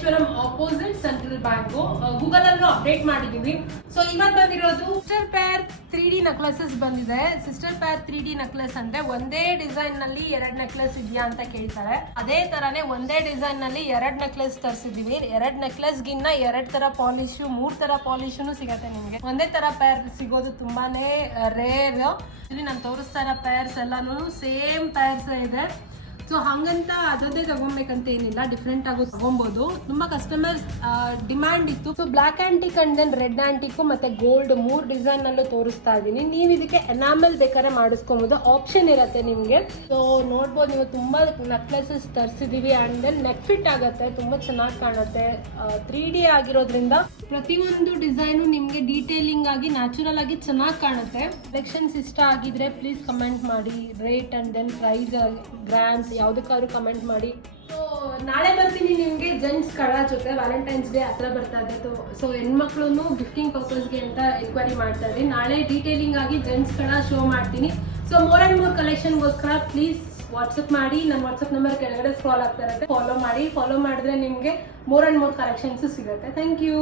Malleshwaram opposite central bank. Google ಅಲ್ಲೂ update ಮಾಡಿದೀವಿ. So ಇವತ್ತು ಬಂದಿರೋದು ಸಿಸ್ಟರ್ ಪೇರ್ 3D ನೆಕ್ಲೆಸಸ್ ಬಂದಿದೆ. ಸಿಸ್ಟರ್ ಪೇರ್ 3D ನೆಕ್ಲೆಸ್ ಅಂದ್ರೆ ಒಂದೇ ಡಿಸೈನ್ ನಲ್ಲಿ 2 ನೆಕ್ಲೆಸ್ ಇದೆಯಾ ಅಂತ ಕೇಳ್ತಾರೆ. ಅದೇ ತರಾನೇ ಒಂದೇ ಡಿಸೈನ್ ನಲ್ಲಿ 2 ನೆಕ್ಲೆಸ್ ತರಿಸಿದೀವಿ. 2 ನೆಕ್ಲೆಸ್ ಗಿನ್ನ 2 ತರ ಪಾಲಿಶ್, 3 ತರ ಪಾಲಿಶ್ ಸಿಗತ್ತೆ ನಿಮ್ಗೆ. ಒಂದೇ ತರ ಪೇರ್ ಸಿಗೋದು ತುಂಬಾನೇ ರೇರ್. ಇಲ್ಲಿ ನಾನು ತೋರಿಸ್ತಾ ಇರೋ ಪೇರ್ಸ್ ಎಲ್ಲಾನು ಸೇಮ್ ಪೇರ್ಸ್ ಇದೆ. ಸೊ ಹಂಗಂತ ಅದರದ್ದೇ ತಗೊಬೇಕಂತ ಏನಿಲ್ಲ, ಡಿಫ್ರೆಂಟ್ ಆಗೋ ತಗೊಬಹುದು. ತುಂಬಾ ಕಸ್ಟಮರ್ಸ್ ಡಿಮ್ಯಾಂಡ್ ಇತ್ತು. So black antique and then red antique ಮತ್ತೆ ಗೋಲ್ಡ್ 3 ಡಿಸೈನ್ ನಲ್ಲೂ ತೋರಿಸ್ತಾ ಇದ್ದೀನಿ. ನೀವು ಇದಕ್ಕೆ ಎನಾಮಲ್ ಬೇಕಾದ್ರೆ ಮಾಡಿಸ್ಕೊಬಹುದು, ಆಪ್ಷನ್ ಇರುತ್ತೆ ನಿಮ್ಗೆ. ಸೊ ನೋಡ್ಬೋದು ನೀವು ತುಂಬಾ ನೆಕ್ಲೆಸಸ್ ತರಿಸಿದೀವಿ. ಅಂಡ್ ದೆನ್ ನೆಕ್ ಫಿಟ್ ಆಗುತ್ತೆ, ತುಂಬಾ ಚೆನ್ನಾಗಿ ಕಾಣುತ್ತೆ. 3D ಆಗಿರೋದ್ರಿಂದ ಪ್ರತಿಯೊಂದು ಡಿಸೈನು ನಿಮ್ಗೆ ಡೀಟೇಲಿಂಗ್ ಆಗಿ ನ್ಯಾಚುರಲ್ ಆಗಿ ಚೆನ್ನಾಗಿ ಕಾಣುತ್ತೆ. ಕಲೆಕ್ಷನ್ಸ್ ಇಷ್ಟ ಆಗಿದ್ರೆ ಪ್ಲೀಸ್ ಕಮೆಂಟ್ ಮಾಡಿ. Rate and then price, grams ಯಾವ್ದಕ್ಕಾದ್ರೂ ಕಮೆಂಟ್ ಮಾಡಿ. ಸೊ ನಾಳೆ ಬರ್ತೀನಿ ನಿಮ್ಗೆ ಜೆಂಟ್ಸ್ ಕಳ ಜೊತೆ. ವ್ಯಾಲೆಂಟೈನ್ಸ್ ಡೇ ಹತ್ರ ಬರ್ತಾ ಇದೆ. ಸೊ ಹೆಣ್ಮಕ್ಳು ಗಿಫ್ಟಿಂಗ್ ಪರ್ಪಸ್ಗೆ ಅಂತ ಎನ್ಕ್ವೈರಿ ಮಾಡ್ತಾ ಇದ್ದೀನಿ. ನಾಳೆ ಡೀಟೇಲಿಂಗ್ ಆಗಿ ಜೆಂಟ್ಸ್ ಕಳ ಶೋ ಮಾಡ್ತೀನಿ. ಸೊ ಮೋರ್ ಅಂಡ್ ಮೋರ್ ಕಲೆಕ್ಷನ್ಗೋಸ್ಕರ ಪ್ಲೀಸ್ ವಾಟ್ಸಪ್ ಮಾಡಿ. ನನ್ನ ವಾಟ್ಸಪ್ ನಂಬರ್ ಕೆಳಗಡೆ ಸ್ಕ್ರಾಲ್ ಆಗ್ತಾ ಇರುತ್ತೆ, ಫಾಲೋ ಮಾಡಿ. ಫಾಲೋ ಮಾಡಿದ್ರೆ ನಿಮಗೆ ಮೋರ್ ಅಂಡ್ ಮೋರ್ ಕಲೆಕ್ಷನ್ಸ್ ಸಿಗುತ್ತೆ. Thank you.